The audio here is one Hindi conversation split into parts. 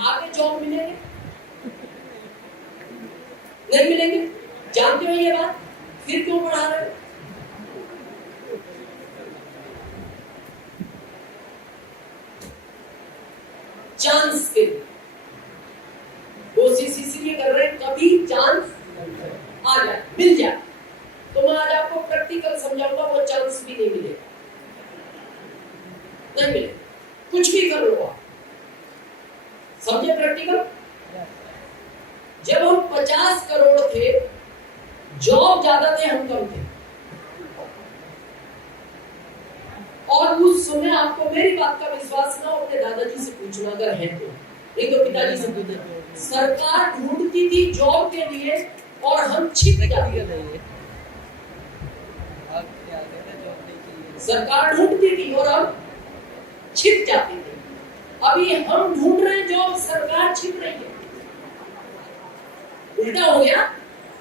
आगे जॉब मिलेंगे? नहीं मिलेंगे। जानते हो ये बात? फिर क्यों पढ़ा रहे हो? चांस के कोशिश इसलिए कर रहे हैं कभी चांस आ जाए, मिल जाए। तो मैं आज आपको प्रैक्टिकल समझाऊंगा, वो चांस भी नहीं मिलेगा, नहीं मिले, कुछ भी कर लो आप। समझे प्रैक्टिकल? जब हम 50 करोड़ थे, जॉब ज्यादा थे, हम कम थे। और उस समय आपको मेरी बात का विश्वास ना हो, अपने दादाजी से पूछना अगर है तो, नहीं तो पिताजी से पूछना। सरकार ढूंढती थी जॉब के लिए और हम छिप जाते थे। सरकार ढूंढती थी और हम छिप जाते थे। अभी हम ढूंढ रहे हैं जॉब, सरकार छिप रही है। उल्टा हो गया।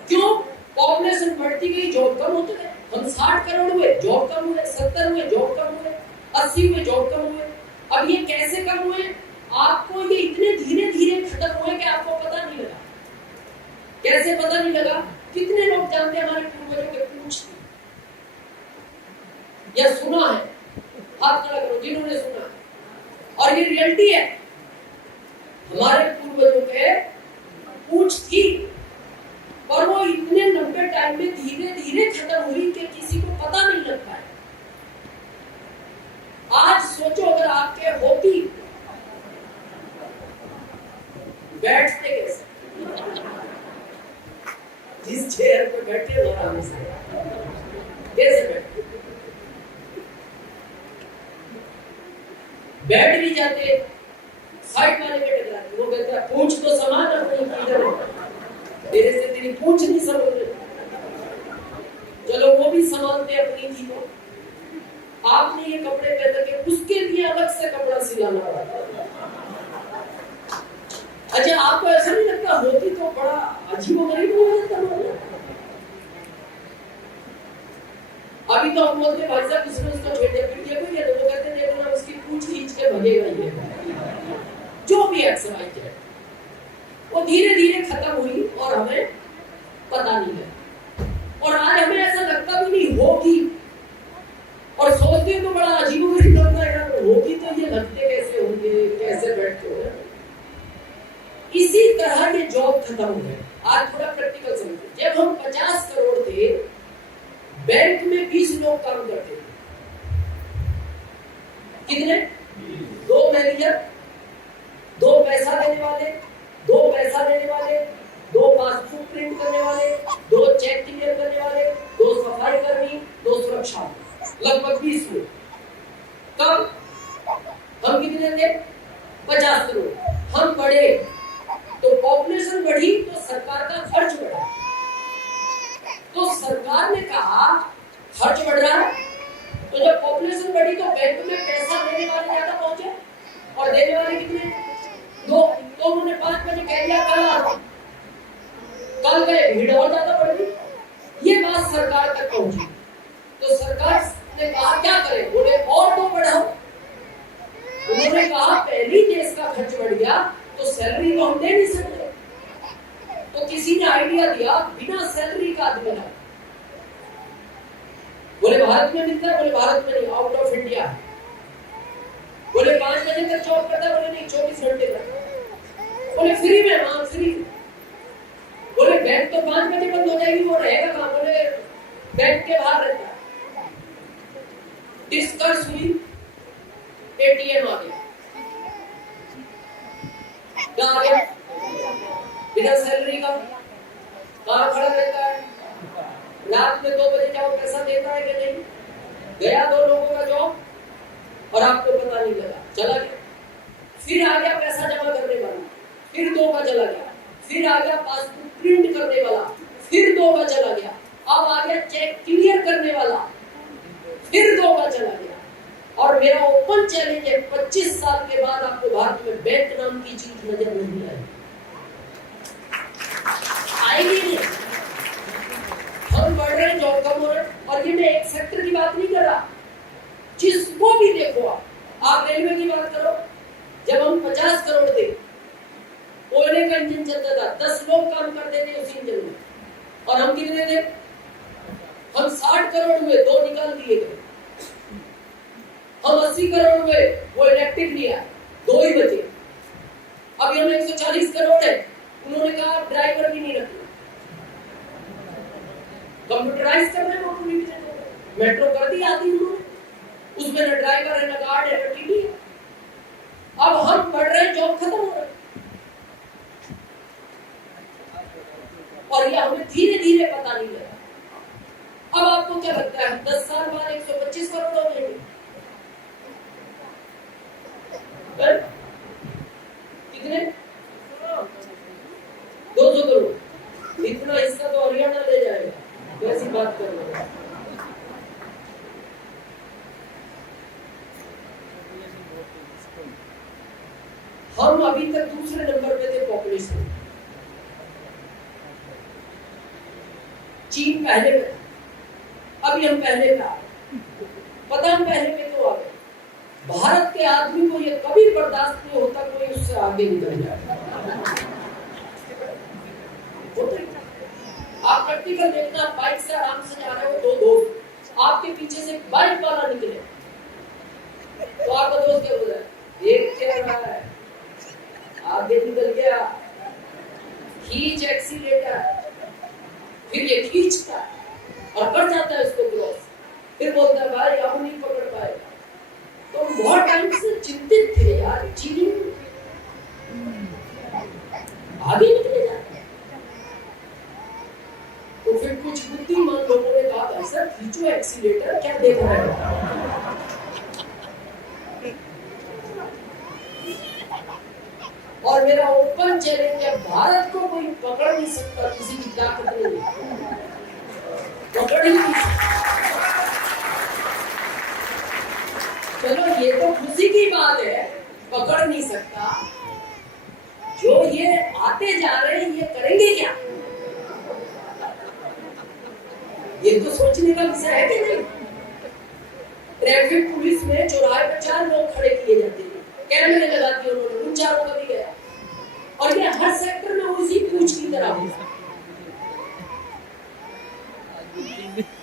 क्यों? पॉपुलेशन बढ़ती गई, जॉब कम होते गए। हम 60 करोड़ हुए, जॉब कम हुए, 70 हुए, जॉब कम हुए, 80 हुए, जॉब कम हुए। अब ये कैसे कम हुए? आपको ये इतने धीरे धीरे खत्म हुए कि आपको पता नहीं लगा। कैसे पता नहीं लगा? कितने लोग जानते हैं हमारे पूर्वजों के पूछ थी या सुना है? हाथ खड़ा करो जिन्होंने सुना है। और ये रियलिटी है, हमारे पूर्वजों के पूछ थी, पर वो इतने लंबे टाइम में धीरे धीरे खत्म हुई कि किसी को पता नहीं लग पाया। आज सोचो अगर आपके होती, बैठते कैसे? जिस चेयर पर बैठे हो आराम से कैसे बैठते? बैठ भी जाते, साइड वाले पे टकराते, वो कहता है पूछ तो समान अपनी इधर है, तेरे से तेरी पूछ नहीं समझ रही। चलो वो भी संभालते अपनी थी, तो आपने ये कपड़े पहन के उसके लिए अलग से कपड़ा सिलाना पड़ा। अच्छा, आपको ऐसा नहीं लगता होती तो बड़ा अजीबोगरीब हो जाता है? अभी तो हम बोलते भाई साहब इसमें उसको छेड़े पीटिए कोई है, तो वो कहते देखो ना उसकी पूंछ खींच के भगेगा ये। जो भी एक्सरसाइज है वो धीरे धीरे खत्म हुई और हमें पता नहीं लगा। और आज हमें ऐसा लगता भी नहीं होगी, और सोचते तो बड़ा अजीबोगरीब लगता है यार, होगी तो ये लगते कैसे होंगे, कैसे बैठते होंगे। इसी तरह ये जॉब खत्म हो गए। आज थोड़ा प्रैक्टिकल समझो। जब हम 50 करोड़ थे, बैंक में 20 लोग काम करते थे। कितने? 2 मैनेजर, 2 पैसा देने वाले, 2 पैसा देने वाले, 2 पासबुक प्रिंट करने वाले, 2 चेक क्लियर करने वाले, 2 सफाई कर्मी, 2 सुरक्षा, लगभग 20 लोग। कब? हम कितने थे? 50 करोड़। हम बढ़े तो पॉपुलेशन बढ़ी तो सरकार का खर्च बढ़ा। तो सरकार ने कहा खर्च बढ़ रहा है, तो जब पॉपुलेशन बढ़ी तो बैंक में पैसा देने वाले ज्यादा पहुंचे, और देने वाले कितने? 2। तो उन्होंने 5 बजे कह दिया कल आओ, कल गए, भीड़ और ज्यादा बढ़ गई। ये बात सरकार तक पहुंची तो सरकार ने कहा क्या करें? बोले और 2 बढ़ाओ। उन्होंने कहा पहली देश का खर्च बढ़ गया तो सैलरी तो हम दे नहीं सकते। तो किसी ने आइडिया दिया बिना सैलरी का आदमी लगा। बोले भारत में मिलता है? बोले भारत में नहीं, आउट ऑफ इंडिया। बोले 5 बजे तक जॉब करता है? बोले नहीं, 24 घंटे का। बोले फ्री में? हाँ फ्री। बोले बैंक तो 5 बजे बंद हो जाएगी, वो रहेगा कहाँ? बोले बैंक के बाहर रहता है। डिस्कस हुई, एटीएम आ गया। क्या आ गया? बिना सैलरी का। कहाँ खड़ा रहता है? रात में 2 बजे जाओ, पैसा देता है कि नहीं? गया 2 लोगों का जॉब और आपको पता नहीं लगा, चला गया। फिर आ गया पैसा जमा करने वाला, फिर 2 का चला गया। फिर आ गया पासबुक प्रिंट करने वाला, फिर 2 का चला गया। अब आ गया चेक क्लियर करने वाला, फिर 2 का चला गया। और मेरा ओपन चैलेंज है, 25 साल के बाद आपको भारत में बैंक नाम की चीज नजर नहीं आएगी नहीं। हम बढ़ रहे हैं, जॉब कम हो रहे हैं। और ये मैं एक सेक्टर की बात नहीं कर रहा, जिसको भी देखो आप रेलवे की बात करो। जब हम 50 करोड़ थे इंजन चलता था, 10 लोग काम करते थे उस इंजन में, और हम कितने थे? हम 60 करोड़ हुए, 2 निकाल दिए गए। हम 80 करोड़ हुए, वो इलेक्ट्रिक लिया, 2 ही बचे। अभी हम 140 करोड़ है, उन्होंने कहा ड्राइवर भी नहीं रखना, कंप्यूटराइज कर रहे हैं, मेट्रो कर दी आती उन्होंने, उसमें न ड्राइवर है, न गार्ड है, न टीटी है। अब हम पढ़ रहे हैं, जॉब खत्म हो रहा है, और ये हमें धीरे धीरे पता नहीं लगा। अब आपको क्या लगता है 10 साल बाद 125 करोड़ हो गए? कितने? 200 करोड़। इतना हिस्सा तो हरियाणा ले जाएगा, वैसी बात कर रहे हैं। हम अभी तक दूसरे नंबर पे थे पॉपुलेशन, चीन पहले पे, अभी हम पहले पे आ गए। पता हम पहले पे क्यों आ गए? भारत के आदमी को ये कभी बर्दाश्त नहीं होता कोई उससे आगे निकल जाए। आप प्रैक्टिकल देखना, बाइक से आराम से जा रहे हो, 2 दोस्त, आपके पीछे से बाइक वाला निकले तो आपका दोस्त क्या बोल रहा है? देख क्या रहा है, आगे निकल गया, खींच एक्सीलेटर, फिर ये खींचता और कर जाता है उसको क्रॉस, फिर बोलता है भाई अब नहीं पकड़ पाएगा। तो बहुत टाइम से चिंतित थे यार, चीन आगे निकले जाते हैं। तो फिर कुछ बुद्धिमान लोगों ने कहा ऐसा खींचो एक्सीलेटर, क्या देख रहे हो? और मेरा ओपन चैलेंज है, भारत को कोई पकड़ नहीं सकता, किसी की ताकत नहीं पकड़ ही नहीं सकता। चलो ये तो खुशी की बात है, पकड़ नहीं सकता, जो ये आते जा रहे हैं ये करेंगे क्या? ये तो सोचने का विषय है कि नहीं? ट्रैफिक पुलिस में चौराहे पर 4 लोग खड़े किए जाते हैं, कैमरे लगा दिए उन्होंने, उन 4 का भी गया, और ये हर सेक्टर में उसी पूछ की तरह होगा।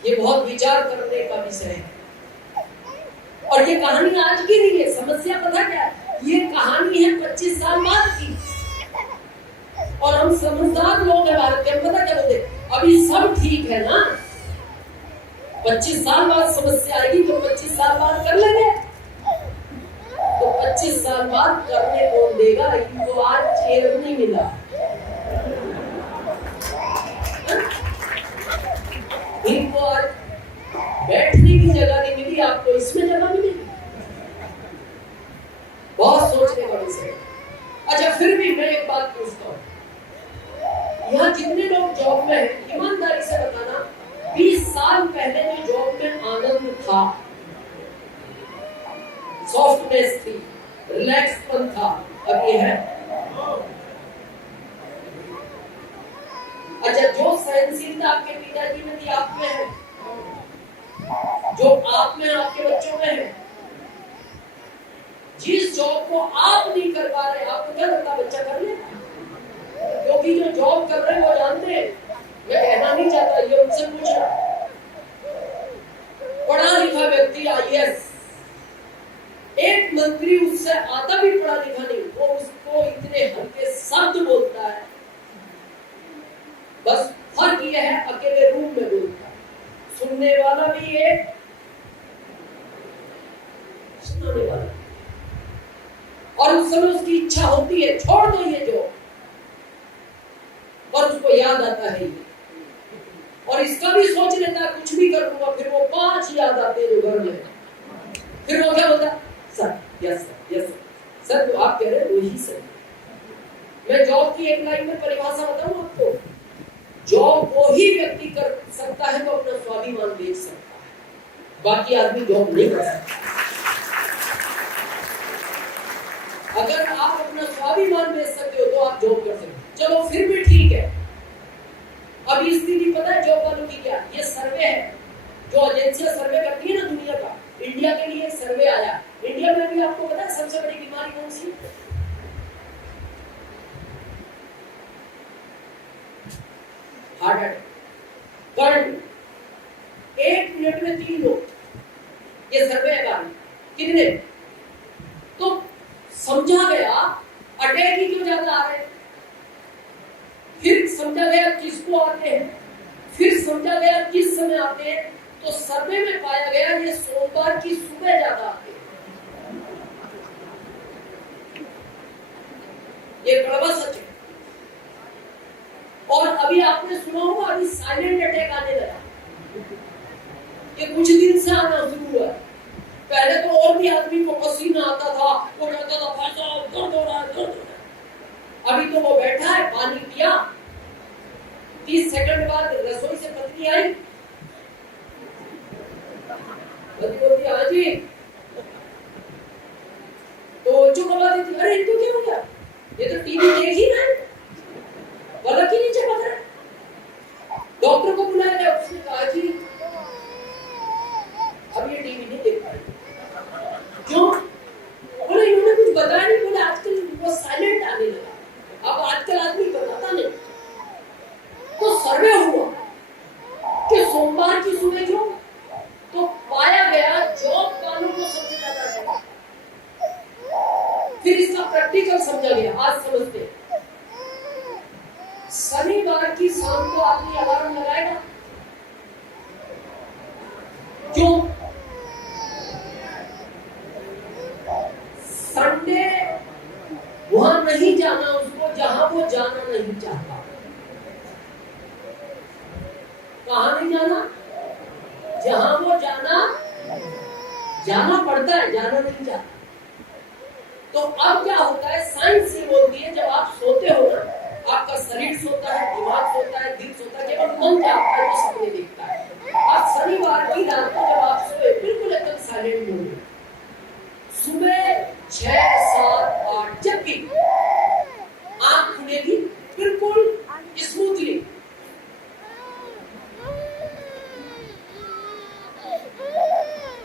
ये बहुत विचार करने का विषय है, और ये कहानी आज की नहीं है। समस्या पता क्या है? ये कहानी है 25 साल बाद की, और हम समझदार लोग हैं भारत के, हम पता क्या बोलते, अभी सब ठीक है ना, 25 साल बाद समस्या आएगी तो 25 साल बाद कर लेंगे। तो 25 साल बाद करने कौन देगा? इनको आज चेयर नहीं मिला, इनको आज बैठने की जगह नहीं मिली, आपको इसमें जगह मिलेगी। बहुत सोचने का विषय। अच्छा फिर भी मैं एक बात पूछता हूँ, यहाँ जितने लोग जॉब में हैं, ईमानदारी से बताना, 20 साल पहले जो जॉब में आनंद था, सॉफ्टनेस थी, रिलैक्सपन था, अब ये है? अच्छा जो सहनशीलता आपके पिताजी में थी, आप में है? जो आप में आपके बच्चों में है? जिस जॉब को आप नहीं कर पा रहे, आपको क्या लगता बच्चा कर लेगा? क्योंकि जो जॉब कर रहे हैं वो जानते हैं, मैं कहना नहीं चाहता, ये उनसे पूछ रहा। पढ़ा लिखा व्यक्ति IAS, एक मंत्री उससे आता भी पढ़ा लिखा नहीं, वो उसको इतने हल्के शब्द बोलता है, बस फर्क यह है अकेले रूम में बोलता है, सुनने वाला भी एक, सुनाने वाला, और उस समय उसकी इच्छा होती है छोड़ दो ये जो, और उसको याद आता है ये, और इसका भी सोच लेता है कुछ भी करूंगा, फिर वो 5 याद आते हैं जो घर में, फिर वो क्या बोलता, sir yes sir yes sir, तो आप कह रहे हैं वही सर। मैं जॉब की एक लाइन में परिभाषा बताऊं आपको, जॉब वो ही व्यक्ति कर सकता है तो अपना स्वाभिमान बेच सकता है, बाकी आदमी जॉब नहीं कर सकता। अगर आप अपना स्वाभिमान बेच सकते हो तो आप जॉब कर सकते हो, चलो फिर भी ठीक है। अभी स्थिति पता है जॉब वालों की क्या? ये सर्वे है, जो एजेंसियां सर्वे करती है ना दुनिया का, इंडिया के लिए सर्वे आया। इंडिया में भी आपको पता है सबसे बड़ी बीमारी कौन सी? हार्ट अटैक, करंट 1 मिनट में 3 लोग, ये सर्वे है कारण कितने। तो समझा गया अटैक ही क्यों ज्यादा आ रहे हैं, फिर समझा गया किसको आते हैं, फिर समझा गया किस समय आते हैं। तो सर्वे में पाया गया ये सोमवार की सुबह ज्यादा आते हैं। ये कड़वा सच है। और अभी आपने सुना होगा अभी साइलेंट अटैक आने लगा, ये कुछ दिन से आना शुरू हुआ। पहले तो और भी आदमी को पसीना आता था, वो कहता था भाई साहब दर्द हो रहा है, दर्द हो रहा है। अभी तो वो बैठा है, पानी पिया, 30 सेकंड बाद रसोई से पत्नी आई, बोलती हाँ जी, तो चुप करवा देती, अरे इनको क्या हो गया, ये तो टीवी देख ही ना, पलक ही नहीं चमक रहा। डॉक्टर को बुलाया गया, उसने कहा जी अब ये टीवी नहीं देख पाएगी। क्यों? बोले इन्होंने कुछ बताया नहीं, बोले आजकल वो साइलेंट आने लगा, अब आजकल आदमी बताता नहीं। तो सर्वे हुआ कि सोमवार की सुबह क्यों, तो पाया गया जॉब वालों को सबसे ज्यादा है। फिर इसका प्रैक्टिकल समझा गया, आज समझते हैं। शनिवार की शाम को आदमी अलार्म लगाएगा, क्यों? संडे वहां नहीं जाना उसको जहां वो जाना नहीं चाहता। कहां नहीं जाना? जहां वो जाना पड़ता है, जाना नहीं चाहता। तो अब क्या होता है, साइंस ये बोलती है जब आप सोते हो ना, आपका शरीर सोता है, दिमाग सोता है, दिल सोता है, केवल मन जागता है, वो सपने देखता है। आज शनिवार की रात को जब आप सोए बिल्कुल एकदम साइलेंट मोड, सुबह 6, 7, 8 जब भी आंख खुलेगी बिल्कुल स्मूथली,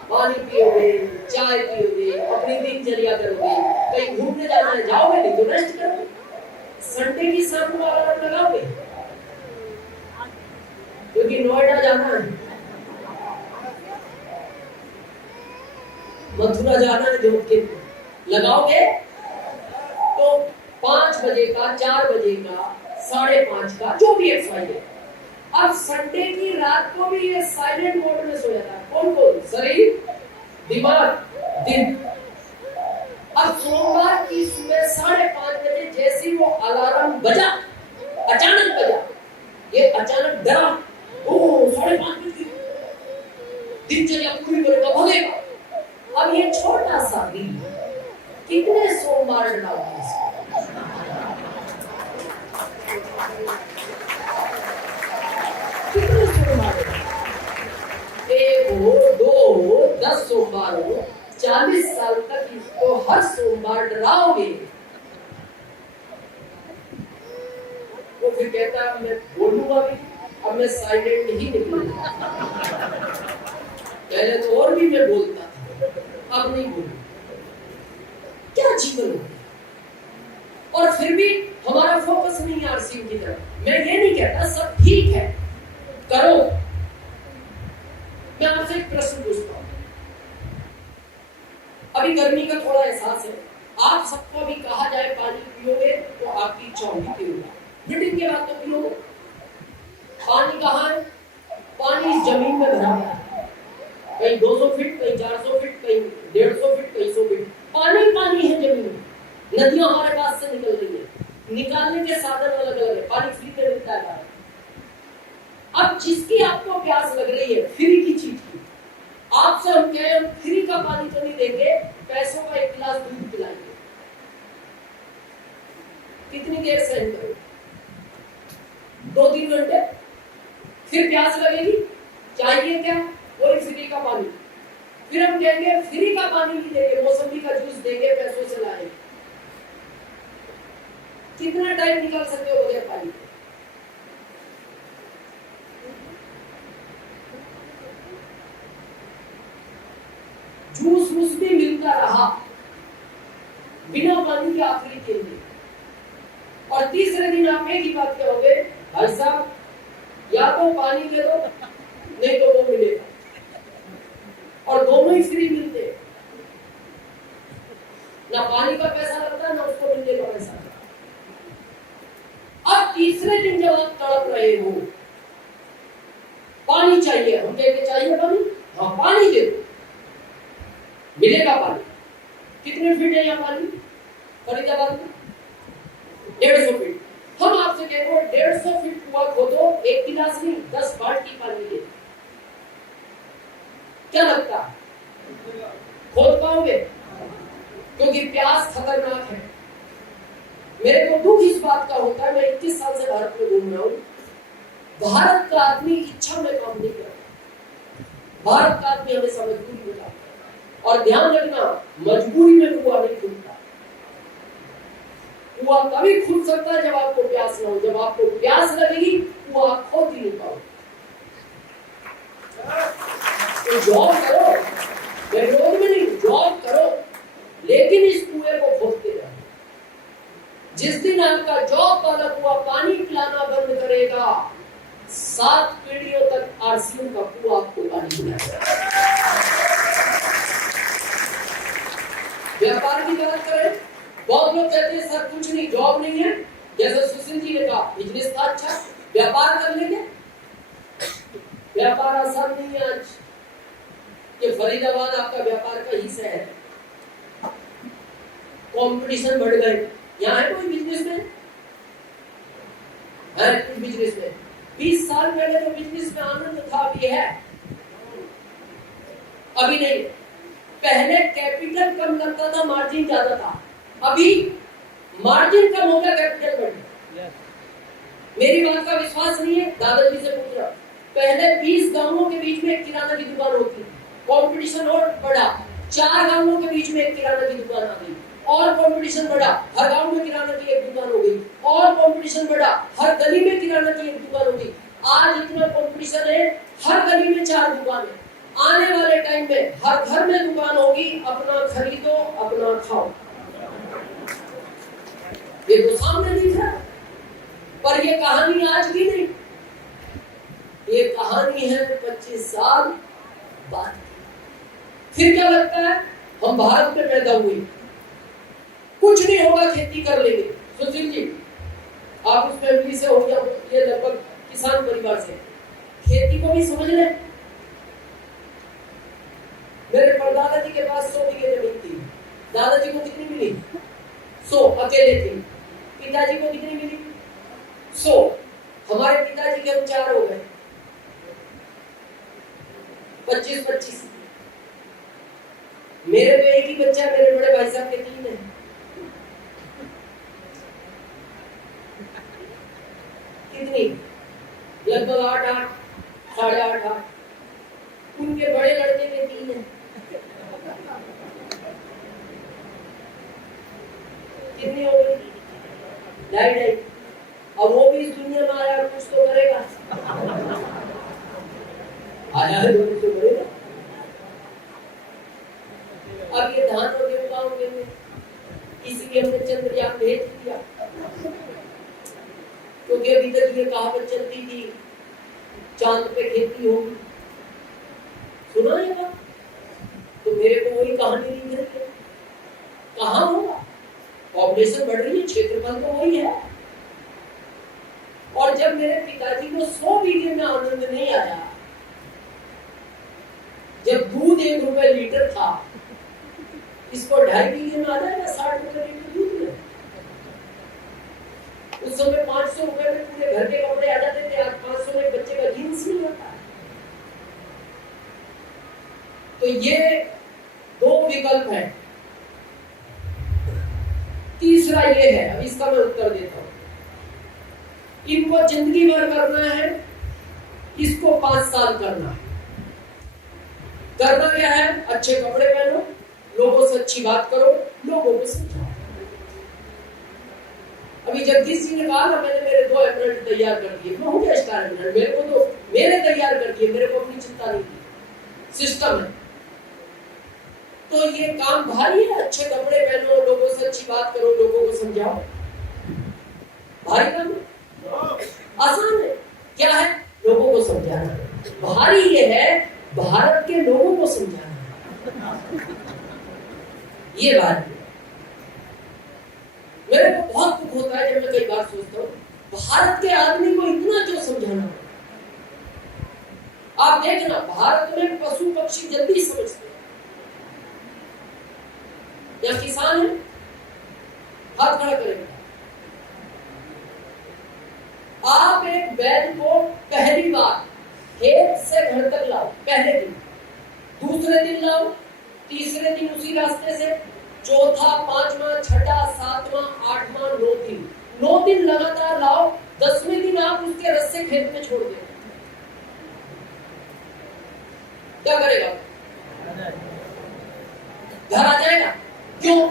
पानी पियोगे, चाय पियोगे, अपनी दिनचर्या करोगे, कहीं घूमने जाना है जाओगे, नहीं तो रेस्ट करोगे। संडे की शाम को अलार्म लगाओगे क्योंकि नोएडा जाना है, मथुरा जाना है, जो के लगाओगे तो 5 बजे का, 4 बजे का, 5:30 का, जो भी एक्सवाइज है। अब संडे की रात को भी ये साइलेंट मोड में सो जाता है। कौन? शरीर, दिमाग, दिल। अब सोमवार की सुबह 5:30 बजे जैसे वो अलार्म बजा, अचानक बजा, ये अचानक डरा, ओ 5:30 बजे, दिनचर्या पूरी करेगा, भगेगा। अब ये छोटा सा दिल कितने सोमवार डराओगे इसको? कितने सोमवार? 1 हो, 2 हो, 10 सोमवार हो, 40 साल तक इसको हर सोमवार डराओगे। वो फिर कहता है मैं बोलूंगा भी, अब मैं साइलेंट ही निकलूंगा। पहले तो और भी मैं बोलता था, अब नहीं बोलूंगा। क्या जीवन हो? और फिर भी हमारा फोकस नहीं है आरसीएम की तरफ। मैं ये नहीं कहता सब ठीक है, करो। मैं आपसे एक प्रश्न पूछता हूं, अभी गर्मी का थोड़ा एहसास है, आप सबको अभी कहा जाए पानी पियोगे तो आपकी इच्छा होगी पियोगा, मीटिंग के बाद तो पियोगे। पानी कहाँ है? पानी इस जमीन में भरा हुआ है, कहीं 200 फीट, कहीं 400 फीट, कहीं 150 फीट, कहीं 100 फीट, पानी पानी है जमीन में। नदियां हमारे पास से निकल रही है, निकालने के साधन अलग अलग है, पानी फ्री में मिलता है। अब जिसकी आपको प्यास लग रही है फ्री की चीज की, आपसे हम कहें हम फ्री का पानी तो नहीं देंगे, पैसों का 1 गिलास दूध पिलाएंगे, कितनी देर सहन करोगे? 2-3 घंटे, फिर प्यास लगेगी, चाहिए क्या? वही फ्री का पानी। फिर हम कहेंगे फ्री का पानी नहीं देंगे, मौसमी का जूस देंगे, पैसों से लाएंगे। कितना टाइम निकाल सकते हो बगैर पानी? जूस वूस भी मिलता रहा बिना पानी के आखिरी के लिए। और तीसरे दिन आप एक ही बात कहोगे, भाई साहब या तो पानी दे दो, नहीं तो वो मिलेगा, और दोनों ही फ्री मिलते हैं, ना पानी का पैसा लगता है ना उसको मिलने का पैसा लगता है। अब तीसरे दिन जब आप तड़प रहे हो, पानी चाहिए, हम कहते चाहिए पानी, हाँ पानी दे दो, मिलेगा पानी। कितने फीट है यहाँ पानी फरीदाबाद में? 150 फीट। हम आपसे कहते हैं 150 फीट कुआं खोदो, एक गिलास नहीं 10 बाल्टी पानी दे, क्या लगता है खोद पाओगे? क्योंकि प्यास खतरनाक है। मेरे को दुख इस बात का होता है, मैं 21 साल से भारत में घूम रहा हूँ, भारत का आदमी इच्छा में काम नहीं करता, भारत का आदमी हमेशा मजबूरी में काम करता। और ध्यान रखना, मजबूरी में कुआं नहीं खुलता, कुआं तभी खुल सकता है जब आपको प्यास ना हो। जब आपको प्यास लगेगी कुआं आप खोद ही नहीं पाओगे। तो जॉब करो, विरोध में नहीं, जॉब करो, लेकिन इस कुएं को खोदते रहो। जिस दिन आपका जॉब वाला कुआं पानी पिलाना बंद करेगा, 7 पीढ़ियों तक आरसीयू का कुआं आपको पानी पिलाएगा। व्यापार की बात करें, बहुत लोग कहते हैं सर कुछ नहीं, जॉब नहीं है, जैसे सुशील जी ने कहा बिजनेस था अच्छा, व्यापार कर लेंगे। व्यापार आसान नहीं है आज, ये फरीदाबाद आपका व्यापार का ही शहर है, कंपटीशन बढ़ गए। यहाँ है कोई बिजनेस में? है कुछ बिजनेस में? 20 साल पहले जो बिजनेस में आनंद था अभी है? अभी नहीं। पहले कैपिटल कम लगता था, मार्जिन ज्यादा था, अभी मार्जिन कम हो गया, कैपिटल बढ़ गया। मेरी बात का विश्वास नहीं है, दादाजी से पूछ रहा। पहले 20 गांवों के बीच में एक किराना की दुकान होती, कंपटीशन और बढ़ा, 4 गांवों के बीच में एक किराना की दुकान आ गई, और कंपटीशन बढ़ा, हर गांव में किराना की एक दुकान हो गई, और कंपटीशन बढ़ा, हर गली में किराना की एक दुकान हो गई। आज इतना कंपटीशन है, हर गली में 4 दुकान है। आने वाले टाइम में हर घर में दुकान होगी, अपना खरीदो अपना खाओ। ये तो सामने दिख रहा है, पर ये कहानी आज की नहीं, ये कहानी है 25 साल बाद। फिर क्या लगता है हम भारत में पैदा हुए, कुछ नहीं होगा, खेती कर लेंगे। सुशील जी आप उस फैमिली से हो गया, ये लगभग किसान परिवार से, खेती को भी समझ ले। मेरे परदादा जी के पास 100 बीघे जमीन थी, दादाजी को कितनी मिली? 100, अकेले थे। पिताजी को कितनी मिली? 100। हमारे पिताजी के हम 4 हो गए, 25-25। मेरे पे एक ही बच्चा, मेरे बड़े भाई साहब के 3 है। कितनी? लगभग 8-8, 8.5-8। उनके बड़े लड़के के 3 है। कितनी हो गई? 2.5। अब वो भी इस दुनिया में आया, कुछ तो करेगा, आया है कुछ तो करेगा। अब ये धान और गेहूं का होंगे, इसीलिए हमने चंद्रयान भेज दिया, क्योंकि अभी तक ये कहावत चलती थी चांद पे खेती होगी, सुना है ना? तो मेरे को वही कहानी नहीं मिल रही, कहाँ होगा? पॉपुलेशन बढ़ रही है, क्षेत्रफल तो वही है। और जब मेरे पिताजी को 100 बीघे में आनंद नहीं आया, जब दूध 1 रुपए लीटर था, इसको 2.5 बीघे में आ जाएगा 60 रुपए लीटर दूध में। उस समय 500 रुपए में पूरे घर के कपड़े आ जाते थे, आज 500 में बच्चे का जीन्स नहीं आता। तो ये 2 विकल्प है। तीसरा ये है, अब इसका मैं उत्तर देता हूं। इनको जिंदगी भर करना है, इसको 5 साल करना है। करना क्या है? अच्छे कपड़े पहनो, लोगों से अच्छी बात करो, लोगों को समझाओ। अभी जगदीश जी ने कहा ना, मैंने मेरे 2 अप्रेंटिस तैयार कर दिए, मैं हो गया स्टार अप्रेंटिस, मेरे को तो मेरे तैयार कर दिए, मेरे को अपनी चिंता नहीं थी, सिस्टम है। तो ये काम भारी है, अच्छे कपड़े पहनो, लोगों से अच्छी बात करो, लोगों को समझाओ। भारी काम है? आसान है। क्या है? लोगों को समझाना है। भारी ये है भारत के लोगों को समझाना है। ये बात है। मेरे को बहुत दुख होता है जब मैं कई बार सोचता हूँ भारत के आदमी को इतना क्यों समझाना है। आप देखना भारत में पशु पक्षी जल्दी समझते हैं। या किसान है, हाथ खड़ा करेगा। आप एक बैल को पहली बार खेत से घर तक लाओ, पहले दिन, दूसरे दिन लाओ, तीसरे दिन उसी रास्ते से, चौथा, पांचवा, छठा, सातवां, आठवां, 9 दिन लगातार लाओ। 10वें दिन आप उसके रस्से खेत में छोड़ दो, क्या करेगा? घर आ जाएगा। क्यों?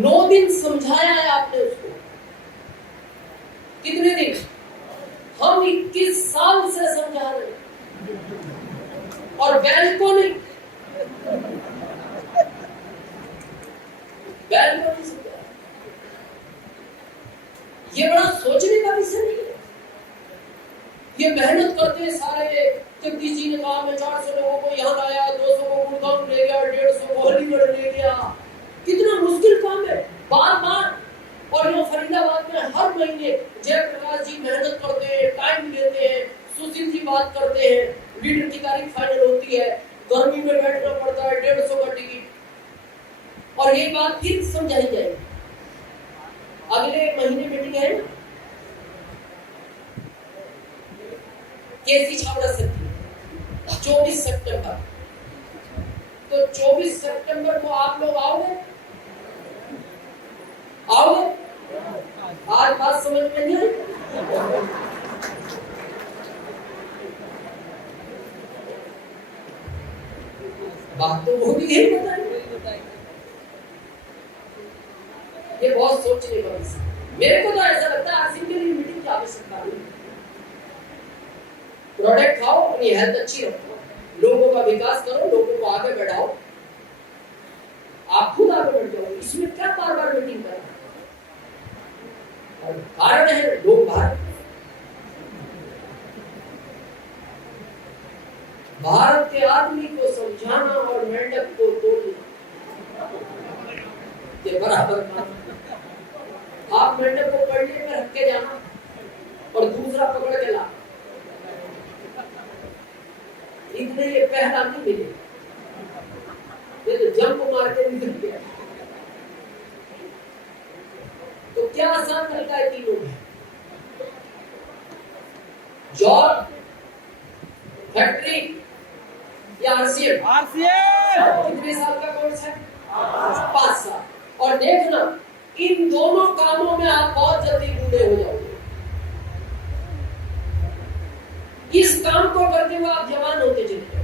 9 दिन समझाया है आपने उसको। कितने दिन? हम 21 साल से समझा रहे हैं और बैल को नहीं, बैल को नहीं समझा। ये बड़ा सोचने का विषय नहीं है। ये मेहनत करते सारे, जगदीश जी ने कहा मैं 400 लोगों को यहाँ लाया, 200 को गुड़गांव ले गया, 150 को अलीगढ़ ले गया। कितना मुश्किल काम है, बार बार। और ये फरीदाबाद में हर महीने जयप्रकाश जी मेहनत करते हैं, टाइम देते हैं, सुशील जी बात करते हैं, लीडर की तारीख फाइनल होती है, गर्मी में बैठना पड़ता है, 150 का टिकट, और ये बात फिर समझाई जाएगी। अगले महीने मीटिंग है केसी छावड़ा से 24 सितंबर। तो 24 सितंबर को आप लोग आओगे? आओगे? आज बात समझ में नहीं आई? बात तो वो भी यही बताई। ये बहुत सोचने का विषय। मेरे को तो ऐसा लगता है आसिम के लिए मीटिंग की आवश्यकता नहीं। प्रोडक्ट खाओ, अपनी हेल्थ अच्छी रखो, लोगों का विकास करो, लोगों को आगे बढ़ाओ, आप खुद आगे बढ़ जाओ। इसमें क्या बार बार मीटिंग करना? कारण है लोग भारत के आदमी को समझाना और मेंढक को तोड़ना ये बराबर काम। आप मेंढक को पलटे में रख के जाना और दूसरा पकड़ के ला, इतने ये पहला नहीं मिले, ये तो जंप मार के निकल गया। तो क्या आसान तरीका है तीनों में? जॉब, फैक्ट्री या आरसीएम? कितने साल का कोर्स है? 5 साल। और देखना इन दोनों कामों में आप बहुत जल्दी बूढ़े हो जाओगे। इस काम को करते हुए आप जवान होते चले जाओ।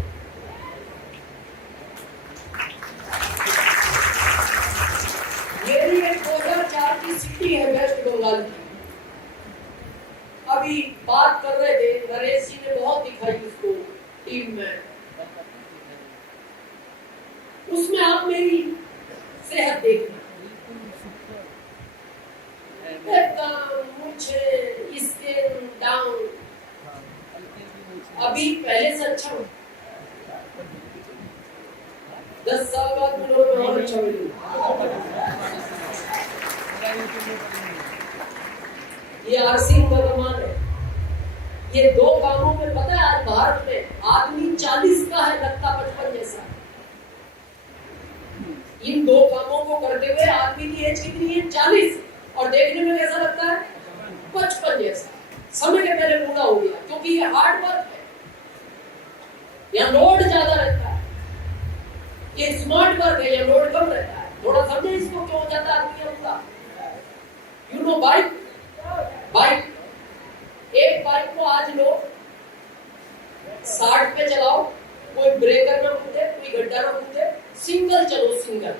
मेरी एक 2004 की सिटी है वेस्ट बंगाल की। अभी बात कर रहे थे, नरेश जी ने बहुत दिखाई उसको टीम में। उसमें आप मेरी सेहत देखना, मुझे स्किन डाउन, अभी पहले से अच्छा हूँ। 10 साल बाद में लोग और अच्छा मिलेंगे। ये आरसी का कमाल है। ये दो कामों में पता है आज भारत में आदमी 40 का है, लगता 55 जैसा। इन दो कामों को करते हुए आदमी की एज कितनी है? 40। और देखने में कैसा लगता है? 55 जैसा। समय के पहले बूढ़ा हो गया, क्योंकि ये हार्ड वर्क है, यहाँ लोड ज्यादा रहता है। ये स्मार्ट वर्क है, यहाँ लोड कम रहता है। थोड़ा समझे इसको, क्यों हो जाता है आदमी अपना। यू नो बाइक, एक बाइक को आज लोग 60 पे चलाओ, कोई ब्रेकर में कूदे, कोई गड्ढा में कूदे, सिंगल चलो, सिंगल।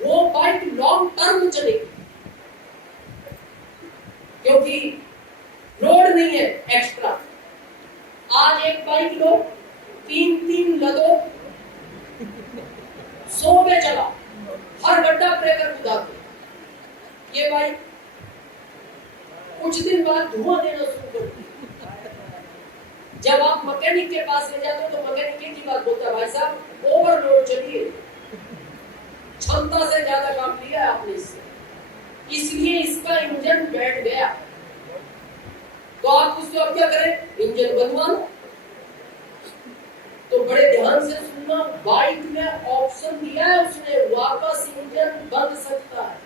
वो बाइक लॉन्ग टर्म चलेगी, क्योंकि लोड नहीं है एक्स्ट्रा। आज एक बाइक लो, 3 लदो, 100 पे चला, हर गड्ढा ब्रेकर कूदा दो। ये बाइक कुछ दिन बाद धुआं देना शुरू करती है। जब आप मैकेनिक के पास ले जाते हो तो मैकेनिक की बात बोलता है, भाई साहब ओवरलोड चलिए, क्षमता से ज्यादा काम लिया है आपने इससे, इसलिए इसका इंजन बैठ गया। तो आप उसको अब क्या करें, इंजन बनवा लो। तो बड़े ध्यान से सुनना, बाइक में ऑप्शन दिया है उसने, वापस इंजन बन सकता है।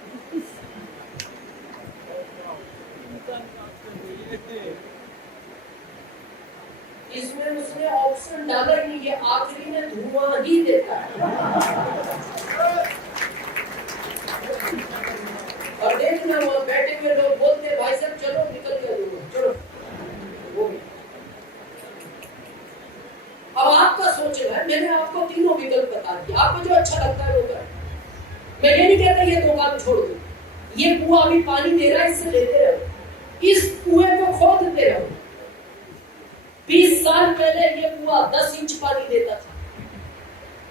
इसमें उसने ऑप्शन डाला ही नहीं, ये आखिरी में धुआं ही देता है। और देखना वहां बैठे हुए लोग बोलते हैं, भाई साहब चलो निकल गया, चलो वो भी। अब आपका सोचना है, मैंने आपको तीनों विकल्प बता दिए, आपको जो अच्छा लगता है वो करें। मैं ये नहीं कहता ये दो काम छोड़ दो, ये कुआं अभी पानी दे रहा है, इससे लेते रहो, इस कुएं को खोदते रहो। 20 साल पहले ये कुआं 10 इंच पानी देता था,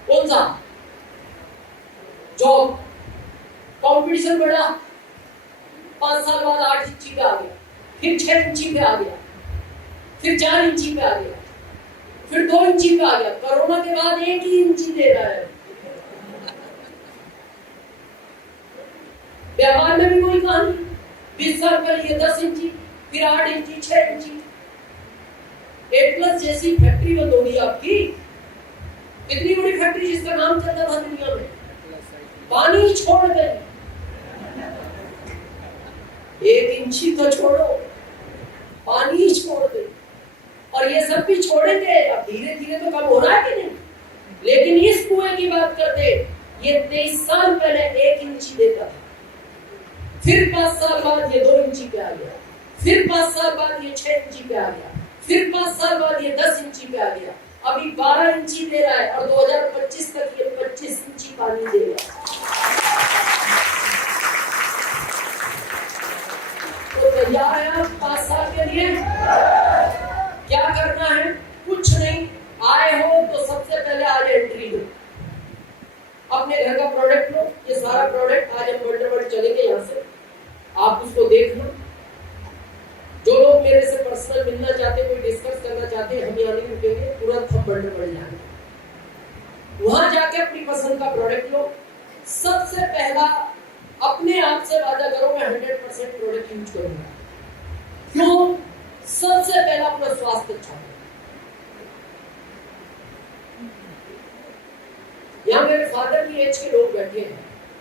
कौन सा जॉब, कंपटीशन बढ़ा, 5 साल बाद 8 इंची पे आ गया, फिर 6 इंची पे आ गया, फिर 4 इंची पे आ गया, फिर 2 इंची पे आ गया, कोरोना के बाद 1 ही इंची दे रहा है। व्यापार में भी कोई कहानी, 20 साल पहले ये 10 इंची, फिर 8 इंची, 6 इंची। A+ जैसी फैक्ट्री बंद होगी आपकी, इतनी बड़ी फैक्ट्री जिसका नाम चलता था दुनिया में, पानी छोड़ गए, 1 इंची तो छोड़ो, पानी छोड़ दे। और ये सब भी छोड़ेंगे, अब धीरे धीरे तो कम हो रहा है कि नहीं, लेकिन इस कुएं की बात करते, ये 23 साल पहले 1 इंची देता था, फिर 5 साल बाद ये 2 इंची पे आ गया, फिर 5 साल बाद ये 6 इंची पे आ गया, फिर 5 साल बाद ये 10 इंची पे आ गया, अभी 12 इंची दे रहा है, और 2025 तक ये 25 इंची पानी देगा। तो तैयार है आप 5 साल के लिए? क्या करना है? कुछ नहीं, आए हो तो सबसे पहले आज एंट्री लो, अपने घर का प्रोडक्ट लो, ये सारा प्रोडक्ट आज हम वर्ल्ड चलेंगे यहाँ से, आप उसको देखना। जो लोग मेरे से पर्सनल मिलना चाहते, कोई डिस्कस करना चाहते, हम यहाँ नहीं रुकेंगे, तुरंत हम वर्ल्ड जाएंगे, वहां जाके अपनी पसंद का प्रोडक्ट लो। सबसे पहला अपने आप से वादा करो, मैं 100% प्रोडक्ट यूज करूंगा। क्यों? सबसे पहला अपना स्वास्थ्य अच्छा हो। यहाँ मेरे फादर की एज के लोग बैठे हैं,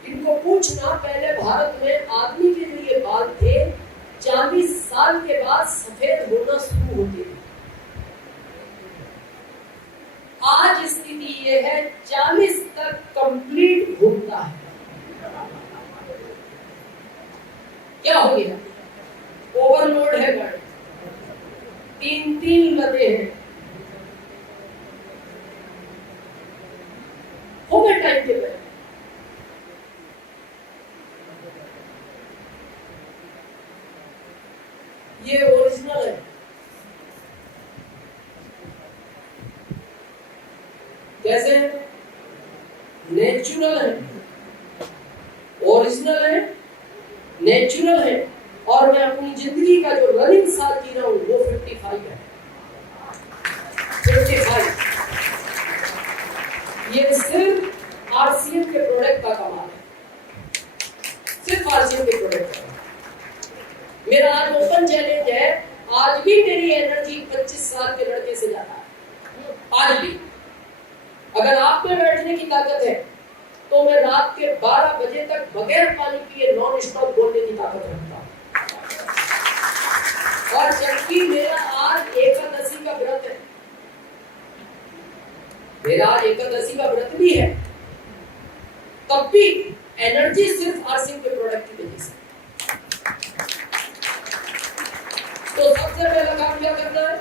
इनको पूछना, पहले भारत में आदमी के जो ये बाल थे 40 साल के बाद सफेद होना शुरू होते थे, आज स्थिति ये है 40 तक कंप्लीट घूमता है। क्या हो गया? ओवरलोड है गाड़ी, 3 लदे हैं, हो गए टाइम के पहले। ये ओरिजिनल है, कैसे? नेचुरल है, ओरिजिनल है, नेचुरल है, और मैं अपनी जिंदगी का जो रनिंग साल जी रहा हूं वो 55 है, 55। ये सिर्फ RCM के प्रोडक्ट का कमाल है, सिर्फ RCM के प्रोडक्ट का। मेरा आज ओपन चैलेंज है, आज भी मेरी एनर्जी 25 साल के लड़के से ज्यादा है, आज भी। अगर आप में बैठने की ताकत है तो मैं रात के 12 बजे तक बगैर पानी पिए नॉन स्टॉप बोलने की ताकत रखता हूं। और जबकि मेरा आज एकादशी का व्रत है, मेरा आज एकादशी का व्रत भी है, तब भी एनर्जी सिर्फ RCM के प्रोडक्ट की वजह से। तो सबसे पहला काम क्या करना है?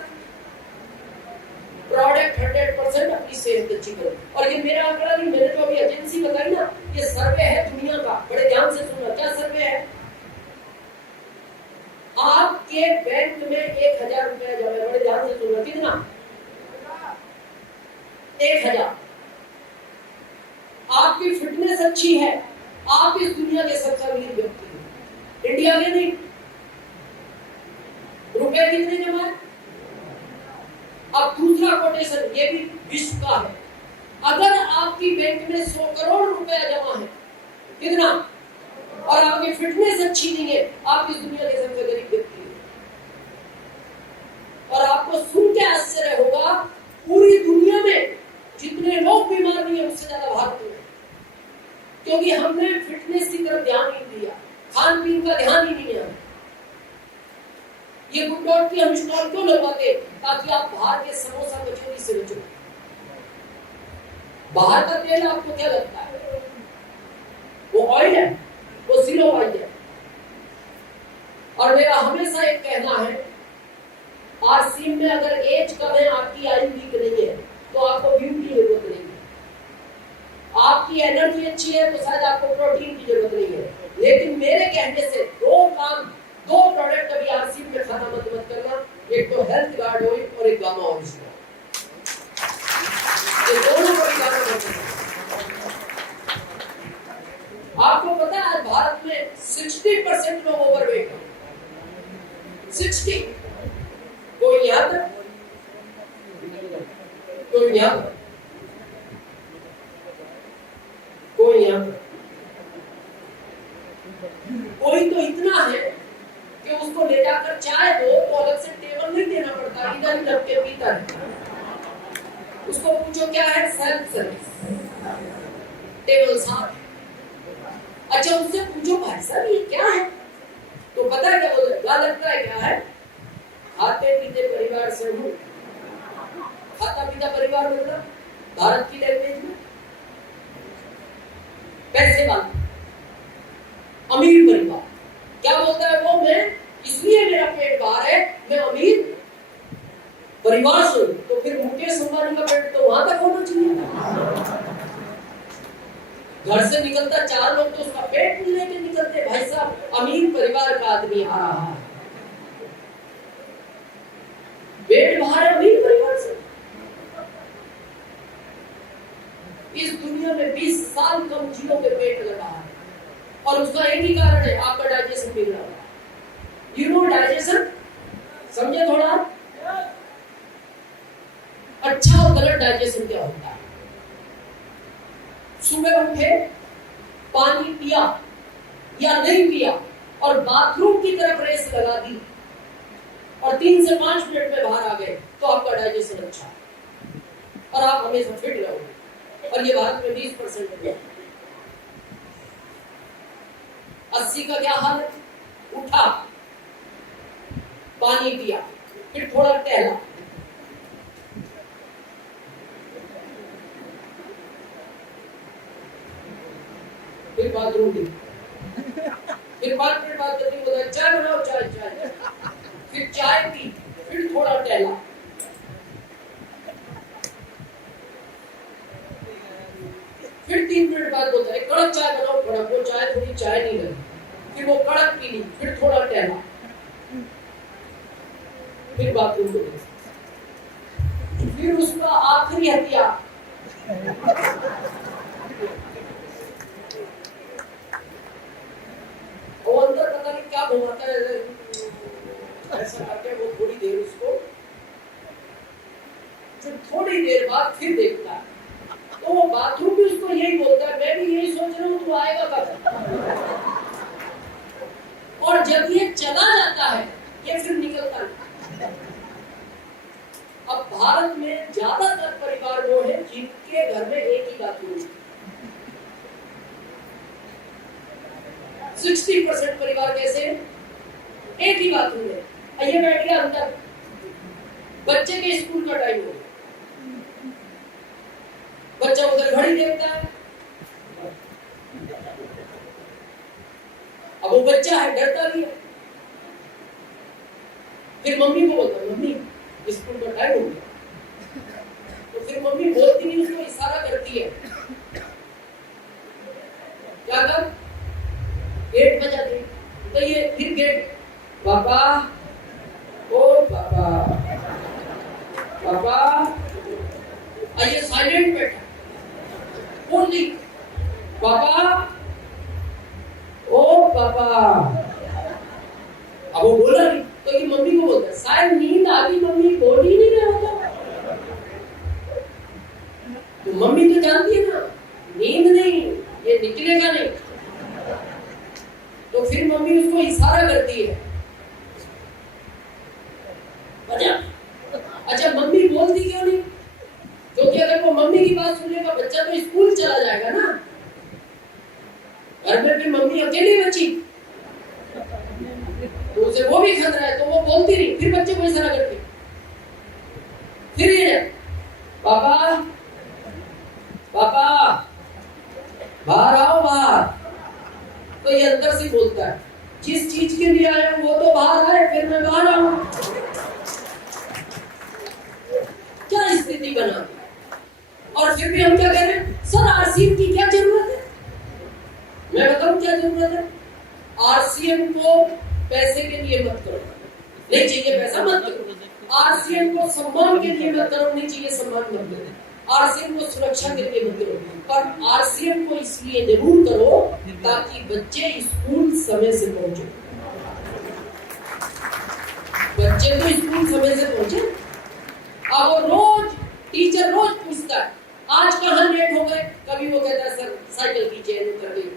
प्रोडक्ट 100% अपनी सेहत अच्छी करो। और ये मेरा आंकड़ा नहीं, मैंने जो अभी एजेंसी बताई ना, ये सर्वे है दुनिया का, बड़े ध्यान से सुनना। क्या सर्वे है? आपके बैंक में 1000 रुपया जमा है, बड़े ध्यान से सुनना। कितना? 1000। आपकी फिटनेस अच्छी है, आप इस दुनिया के सबसे अमीर व्यक्ति हैं। इंडिया के नहीं। रुपए कितने जमा है? अब दूसरा कोटेशन, ये भी विश्व का है। अगर आपकी बैंक में 100 करोड़ रुपया जमा है, कितना, और आपकी फिटनेस अच्छी नहीं है, आप इस दुनिया के सबसे गरीब व्यक्ति हैं। और आपको सुन के आश्चर्य होगा, पूरी दुनिया में जितने लोग बीमार नहीं है उससे ज्यादा भारत में, क्योंकि हमने फिटनेस की तरफ ध्यान नहीं दिया, खान पीन का ध्यान ही नहीं है। ये गुड डॉट की हम स्टॉल क्यों लगवाते, ताकि आप बाहर के समोसा कचौरी से बचो। बाहर का तेल आपको क्या लगता है, वो ऑयल है, वो जीरो ऑयल है। और मेरा हमेशा एक कहना है, आज सीन में अगर एज कम है, आपकी आयु वीक नहीं है, तो आपको ब्यूटी की जरूरत नहीं है। आपकी एनर्जी अच्छी है तो शायद आपको प्रोटीन की जरूरत नहीं है। लेकिन मेरे कहने से दो प्रोडक्ट अभी आरसी में खाना मत करना, एक तो हेल्थ गार्ड ऑयल और एक गामा ऑयल। ये दोनों को खाना मत करना। आपको पता है आज भारत में 60% लोग ओवरवेट हैं। 60। कोई यहाँ तक, कोई यहाँ तक, कोई यहाँ तक, कोई तो इतना है कि उसको ले जाकर चाय दो तो अलग से टेबल नहीं देना पड़ता, इधर ही रख के पीता है। उसको पूछो क्या है, सेल्फ सर्विस, टेबल साफ। अच्छा उससे पूछो भाई साहब ये क्या है, तो पता है क्या बोलते, लगता है क्या है, खाते पीते परिवार से हूँ। खाता पीता परिवार मतलब भारत की लैंग्वेज में पैसे वाला अमीर परिवार। क्या बोलता है वो, मैं इसलिए मेरा पेट बाहर है, मैं अमीर परिवार से हूं। तो फिर मुकेश अंबानी का पेट तो वहां तक होना चाहिए। घर से निकलता 4 लोग तो उसका पेट नहीं लेके निकलते। भाई साहब अमीर परिवार का आदमी आ रहा है, पेट बाहर है अमीर परिवार से। इस दुनिया में 20 साल कम जियो के पेट लगा है, और उसका एक ही कारण है, आपका डाइजेशन बिगड़ा हुआ है। यू नो डाइजेशन, समझे थोड़ा, अच्छा और गलत डाइजेशन क्या होता है। सुबह उठे, पानी पिया या नहीं पिया और बाथरूम की तरफ रेस लगा दी और 3 से 5 मिनट में बाहर आ गए, तो आपका डाइजेशन अच्छा है और आप हमेशा फिट रहोगे। और ये भारत में 20% है। 80 का क्या हाल है, उठा, पानी पिया, फिर थोड़ा टहला, फिर बाथरूम गई, फिर 5 मिनट बाद जल्दी बोला चाय बनाओ, चाय, फिर चाय पी, फिर थोड़ा टहला, फिर 3 मिनट बाद बोलता है कड़क चाय बनाओ, कड़क, वो चाय थोड़ी चाय नहीं लगी, फिर वो कड़क पी ली, फिर थोड़ा टहला, फिर बाथरूम को गया, फिर उसका आखिरी हथियार वो अंदर पता नहीं क्या घुमाता है, ऐसा करके वो थोड़ी देर उसको, फिर थोड़ी देर बाद फिर देखता है, तो वो बाथरूम भी उसको यही बोलता है, मैं भी यही सोच रहा हूँ तू आएगा कब। और जब ये चला जाता है ये फिर निकलता है। अब भारत में ज्यादातर परिवार वो है जिनके घर में एक ही बाथरूम है। 60% परिवार कैसे, एक ही बाथरूम है। ये बैठ गया अंदर, बच्चे के स्कूल का टाइम हो गया, बच्चा उधर घड़ी देखता है, अब वो बच्चा है डरता भी है, फिर मम्मी को बोलता है मम्मी स्कूल का टाइम हो गया, तो फिर मम्मी बोलती नहीं, उसको इशारा करती है, क्या कर, गेट बजा दे, तो ये फिर गेट, पापा, ओ पापा, पापा, आइए साइलेंट बैठा, बोल दी पापा, ओ पापा, अब वो बोला नहीं, तो ये मम्मी को बोलता है शायद नींद आ गई, मम्मी बोल ही नहीं रहा था। मम्मी तो जानती है ना, नींद नहीं, ये निकलेगा नहीं, तो फिर मम्मी उसको इशारा करती है। अच्छा मम्मी बोलती क्यों नहीं? क्योंकि अगर वो मम्मी की बात सुनेगा बच्चा तो स्कूल चला जाएगा ना। घर में भी मम्मी अकेली बची तो उसे वो भी खतरा है, तो वो बोलती नहीं, फिर बच्चे को इशारा करती। फिर ये पापा पापा बाहर आओ बाहर, तो ये अंदर से बोलता है जिस चीज के लिए आया हूं वो तो बाहर आए, फिर मैं बाहर आऊं। क्या स्थिति बना, और फिर भी हम क्या कह रहे हैं, सर आरसीएम की क्या जरूरत है? मैं बताऊं क्या जरूरत है। आरसीएम को पैसे के लिए मत करो, नहीं चाहिए पैसा मत करो। आरसीएम को सम्मान के लिए मत करो, नहीं चाहिए सम्मान मत करो। आरसीएम को सुरक्षा के लिए मत करो, पर आरसीएम को इसलिए जरूर करो ताकि बच्चे स्कूल समय से पहुंचे। बच्चे तो स्कूल समय से पहुंचे। अब रोज टीचर रोज पूछता है आज कहाँ लेट हो गए, कभी वो कहता है सर साइकिल की चेन उतर गई,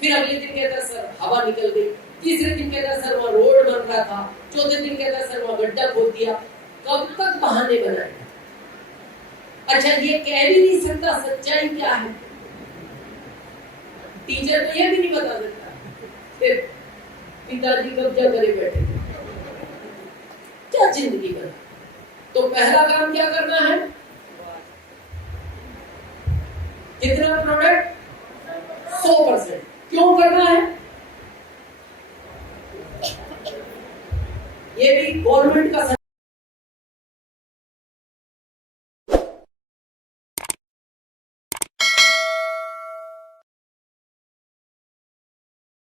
फिर अगले दिन कहता है सर हवा निकल गई, तीसरे दिन कहता है सर वहाँ रोड बन रहा था, चौथे दिन कहता है सर वहाँ गड्ढा खोद दिया। कब तक बहाने बनाए? अच्छा ये कह भी नहीं सकता सच्चाई क्या है, टीचर तो ये भी नहीं बता सकता फिर पिताजी कब्जा करे बैठे, क्या जिंदगी बना। तो पहला काम क्या करना है, कितना प्रोडक्ट 100%। क्यों करना है? ये भी गवर्नमेंट का